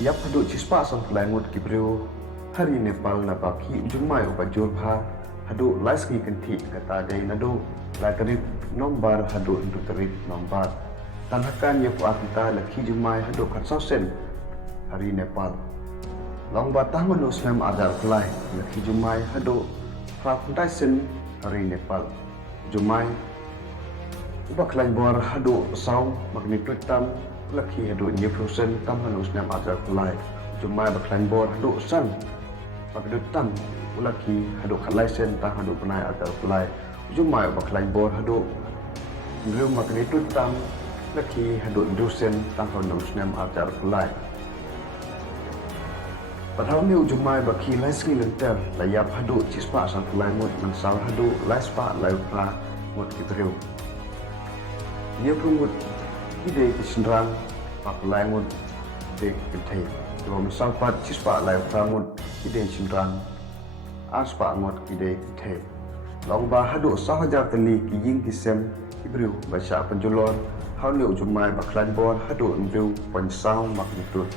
Yap hadu cispa son langut kibriu hari Nepal na baki jumai upajur bha hadu laiski kenti kata dai nadu lakarip nombar hadu untuk terip nombar tanhakan ya puakita laki jumai hadu katsausen hari Nepal long batah manus nam adar kelai laki jumai hadu prakuntaisen hari Nepal jumai Baklain bor hadu saung magnitude tam laki hadu 90% tam manus nam adar kelai jumai baklain bor hadu san magnitude tam laki hadu khalai sen tam hadu penai adar kelai jumai baklain bor hadu Rio magnitude tam laki hadu dosen tam manus nam adar kelai Padahal ni ujumai baki laiski lenter layap hadu cispa sang kelai mut mansal hadu laispa laipa mut kibriu Ia perumut ide kesenderang pak langut dek kentai. Kalau misal pat cispa lai peramut ide kesenderang aspa ngot ide kentai. Long bah hadu sahaja teli kijing kisem kibriu baca penjulon hau ni ujumai baklan bor hadu embriu pensau magnitude.